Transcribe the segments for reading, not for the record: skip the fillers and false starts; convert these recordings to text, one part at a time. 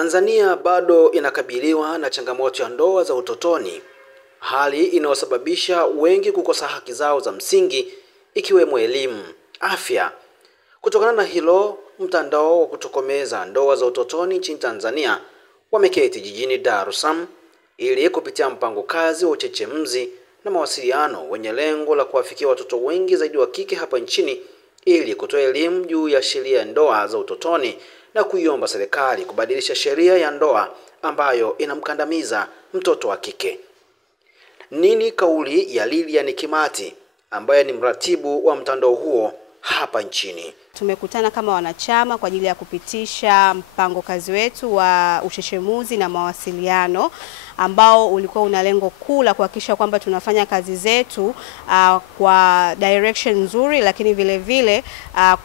Tanzania bado inakabiliwa na changamoto ya ndoa za utotoni, hali inayosababisha wengi kukosa haki zao za msingi ikiwemo elimu, afya. Kutokana na hilo, mtandao wa kutokomeza ndoa za utotoni nchini Tanzania wameketi jijini Dar es Salaam ili kupitia mpango kazi wa uchechemzi na mawasiliano wenye lengo la kuwafikia watoto wengi zaidi wa kike hapa nchini ili kutoa elimu juu ya sheria ya ndoa za utotoni na kuiomba serikali kubadilisha sheria ya ndoa ambayo inamkandamiza mtoto wa kike. Nini kauli ya Lilian Kimati ambaye ni mratibu wa mtandao huo hapa nchini? Tumekutana kama wanachama kwa ajili ya kupitisha mpango kazi wetu wa uchechemuzi na mawasiliano ambao ulikuwa una lengo kuu la kuhakikisha kwamba tunafanya kazi zetu kwa direction nzuri, lakini vile vile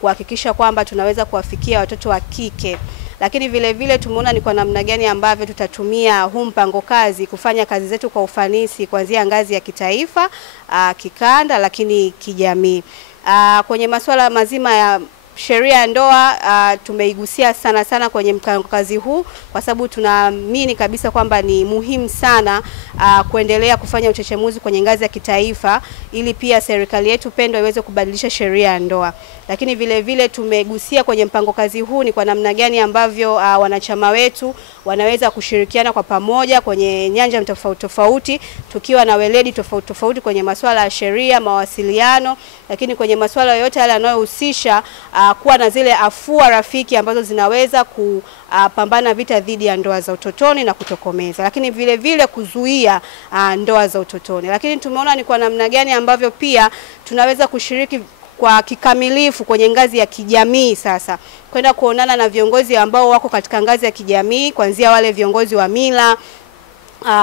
kuhakikisha kwamba tunaweza kuwafikia watoto wa kike. Lakini vile vile tumeona ni kwa namna gani ambavyo tutatumia huu mpango kazi kufanya kazi zetu kwa ufanisi kuanzia ngazi ya kitaifa, kikanda, lakini kijamii. Kwenye masuala mazima ya sheria ya ndoa tumeigusia sana kwenye mpango kazi huu kwa sababu tunaamini kabisa kwamba ni muhimu sana kuendelea kufanya uchechemuzi kwenye ngazi ya kitaifa ili pia serikali yetu pendwa iweze kubadilisha sheria ya ndoa. Lakini vile vile tumegusia kwenye mpango kazi huu ni kwa namna gani ambavyo wanachama wetu wanaweza kushirikiana kwa pamoja kwenye nyanja tofauti tukiwa na weledi tofauti kwenye masuala ya sheria, mawasiliano, lakini kwenye masuala yote yale yanayohusisha kuwa na zile afua rafiki ambazo zinaweza kupambana vita dhidi ya ndoa za utotoni na kutokomeza, lakini vile vile kuzuia ndoa za utotoni. Lakini tumeona ni kwa namna gani ambavyo pia tunaweza kushiriki kwa kikamilifu kwenye ngazi ya kijamii sasa. Kwenda kuonana na viongozi ambao wako katika ngazi ya kijamii, kuanzia wale viongozi wa mila,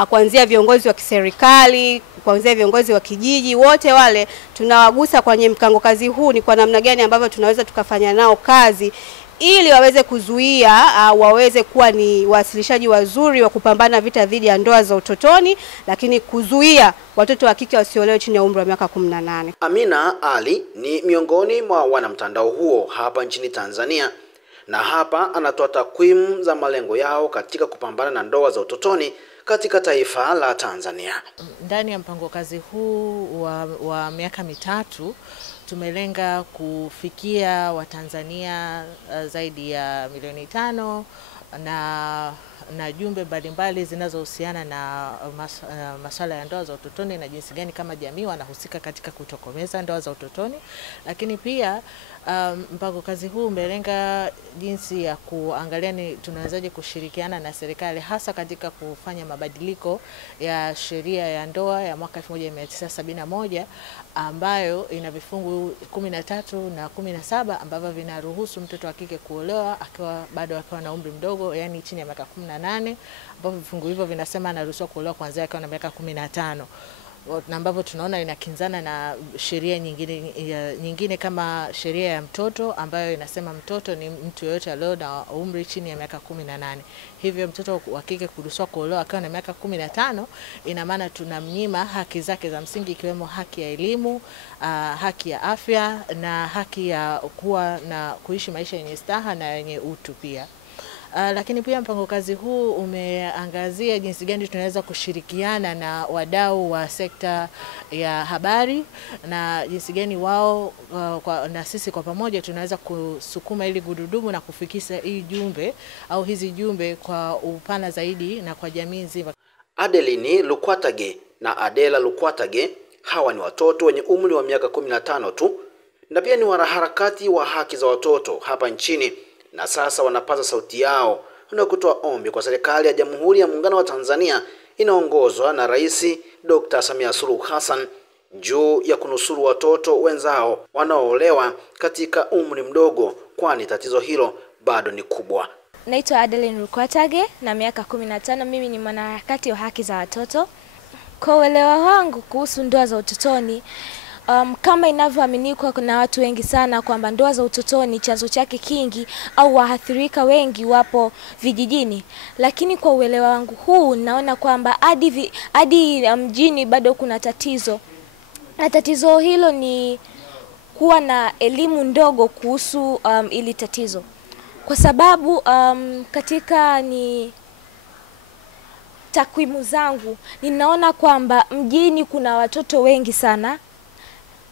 kuanzia viongozi wa kiserikali, kuanzia viongozi wa kijiji, wote wale tunawagusa kwenye mpango kazi huu ni kwa namna gani ambavyo tunaweza tukafanya nao kazi ili waweze kuzuia waweze kuwa ni wasilishaji wazuri wa kupambana vita dhidi ya ndoa za utotoni, lakini kuzuia watoto wa kike wasiolewe chini ya umri wa miaka 18. Amina Ali ni miongoni mwa wanamtandao huo hapa nchini Tanzania, na hapa anatoa takwimu za malengo yao katika kupambana na ndoa za utotoni katika taifa la Tanzania. Ndani ya mpango kazi huu wa miaka mitatu tumelenga kufikia Watanzania zaidi ya milioni 5 na jumbe mbalimbali zinazohusiana na masuala ya ndoa za utotoni na jinsi gani kama jamii wanahusika katika kutokomeza ndoa za utotoni. Lakini pia mpango kazi huu umelenga jinsi ya kuangalia ni tunawezaje kushirikiana na serikali hasa katika kufanya mabadiliko ya sheria ya ndoa ya mwaka 1971 ambayo ina vifungu 13 na 17 ambavyo vinaruhusu mtoto wa kike kuolewa bado akiwa na umri mdogo, yani chini ya miaka 18, ambapo vifungu hivyo vinasema anaruhusiwa kuolewa kuanzia akiwa na miaka 15. Na ambavyo tunaona inakinzana na sheria nyingine kama sheria ya mtoto ambayo inasema mtoto ni mtu yeyote aliye na umri chini ya miaka 18. Hivyo mtoto wa kike kuruhusiwa kuolewa akiwa na miaka 15 ina maana tunamnyima haki zake za msingi ikiwemo haki ya elimu, haki ya afya na haki ya kuwa na kuishi maisha yenye staha na yenye utu pia. Lakini pia mpango kazi huu umeangazia jinsi gani tunaweza kushirikiana na wadau wa sekta ya habari na jinsi gani wao na sisi kwa pamoja tunaweza kusukuma ili gurudumu na kufikisha hii jumbe au hizi jumbe kwa upana zaidi na kwa jamii nzima. Adeline Lukwatage na Adela Lukwatage hawa ni watoto wenye umri wa miaka 15 tu na pia ni wanaharakati wa haki za watoto hapa nchini, na sasa wanapaza sauti yao na kutoa ombi kwa serikali ya Jamhuri ya Muungano wa Tanzania inaongozwa na Rais Dr. Samia Suluhu Hassan juu ya kunusuru watoto wenzao wanaoolewa katika umri mdogo, kwani tatizo hilo bado ni kubwa. Naitwa Adeline Lukwatage na miaka 15. Mimi ni mwanaharakati wa haki za watoto. Kwa uelewa wangu kuhusu ndoa za utotoni, kama inavyoaminika na watu wengi sana kwamba ndoa za utotoni chanzo chake kingi au waathirika wengi wapo vijijini, lakini kwa uelewa wangu huu naona kwamba hadi mjini bado kuna tatizo. Na tatizo hilo ni kuwa na elimu ndogo kuhusu ili tatizo. kwa sababu katika takwimu zangu ninaona kwamba mjini kuna watoto wengi sana,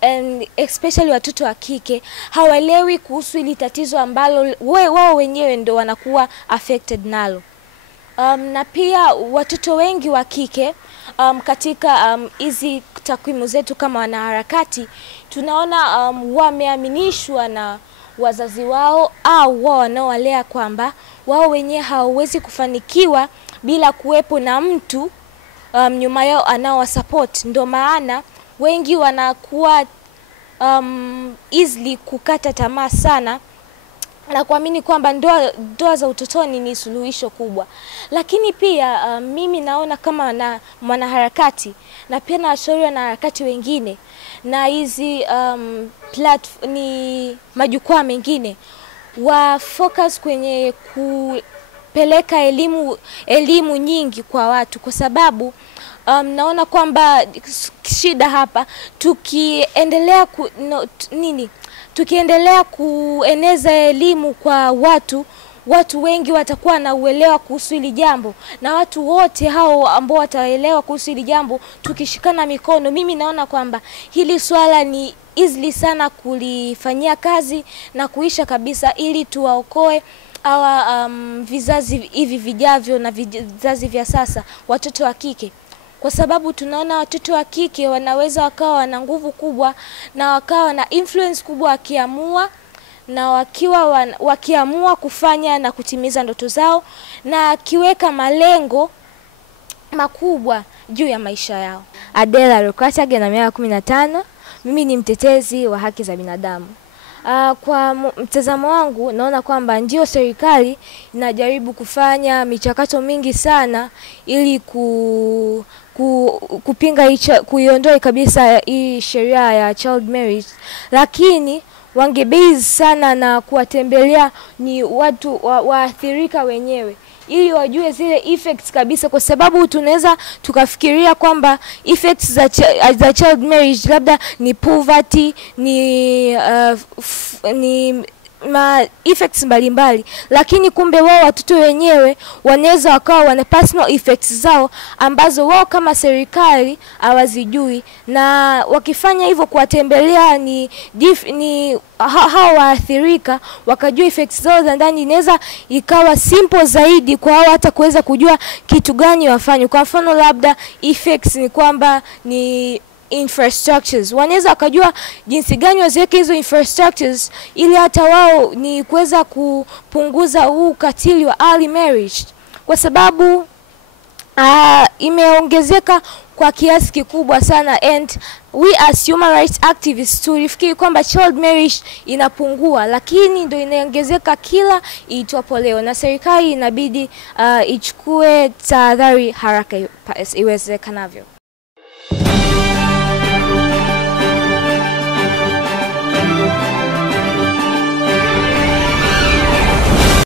and especially watoto wa kike hawaelewi kuhusu hili tatizo ambalo wao wenyewe ndio wanakuwa affected nalo. Na pia watoto wengi wa kike katika hizi takwimu zetu kama wanaharakati tunaona wameaminishwa na wazazi wao au wao wanaowalea kwamba wao wenyewe hawawezi kufanikiwa bila kuwepo na mtu nyuma yao anaowasupport. Ndio maana wengi wanakuwa easily kukata tamaa sana na kuamini kwamba ndoa za utotoni ni suluhisho kubwa. Lakini pia mimi naona kama mwanaharakati na pia na washauri wanaharakati wengine na hizi ni majukwaa mengine wa focus kwenye kupeleka elimu nyingi kwa watu, kwa sababu naona kwamba shida hapa tukiendelea kueneza elimu kwa watu wengi watakuwa na uelewa kuhusu hili jambo, na watu wote hao ambao wataelewa kuhusu hili jambo tukishikana mikono, mimi naona kwamba hili swala ni easily sana kulifanyia kazi na kuisha kabisa, ili tuwaokoe vizazi hivi vijavyo na vizazi vya sasa, watoto wa kike. Kwa sababu tunaona watoto wa kike wanaweza wakawa na nguvu kubwa na wakawa na influence kubwa wakiamua, na wakiamua kufanya na kutimiza ndoto zao na kiweka malengo makubwa juu ya maisha yao. Adela Rukwatage na miaka 15. Mimi ni mtetezi wa haki za binadamu. Kwa mtazamo wangu naona kwamba ndio serikali inajaribu kufanya michakato mingi sana ili kupinga kuiondoa kabisa hii sheria ya child marriage, lakini wangebase sana na kuwatembelea ni watu waathirika wenyewe ili wajue zile effects kabisa, kwa sababu tunaweza tukafikiria kwamba effects za child marriage labda ni poverty, ni effects mbalimbali, lakini kumbe wao watoto wenyewe wanaweza wakawa wana personal effects zao ambazo wao kama serikali hawazijui, na wakifanya hivyo kuwatembelea hao waathirika wakajua effects zao za ndani, inaweza ikawa simple zaidi kwa hao hata kuweza kujua kitu gani wafanye. Kwa mfano labda effects ni kwamba ni infrastructures, wanaweza wakajua jinsi gani waziweke hizo infrastructures ili hata wao ni kuweza kupunguza huu ukatili wa early marriage, kwa sababu imeongezeka kwa kiasi kikubwa sana, and we as human rights activists tulifikiri kwamba child marriage inapungua, lakini ndio inaongezeka kila itwapo leo, na serikali inabidi ichukue tahadhari haraka iwezekanavyo.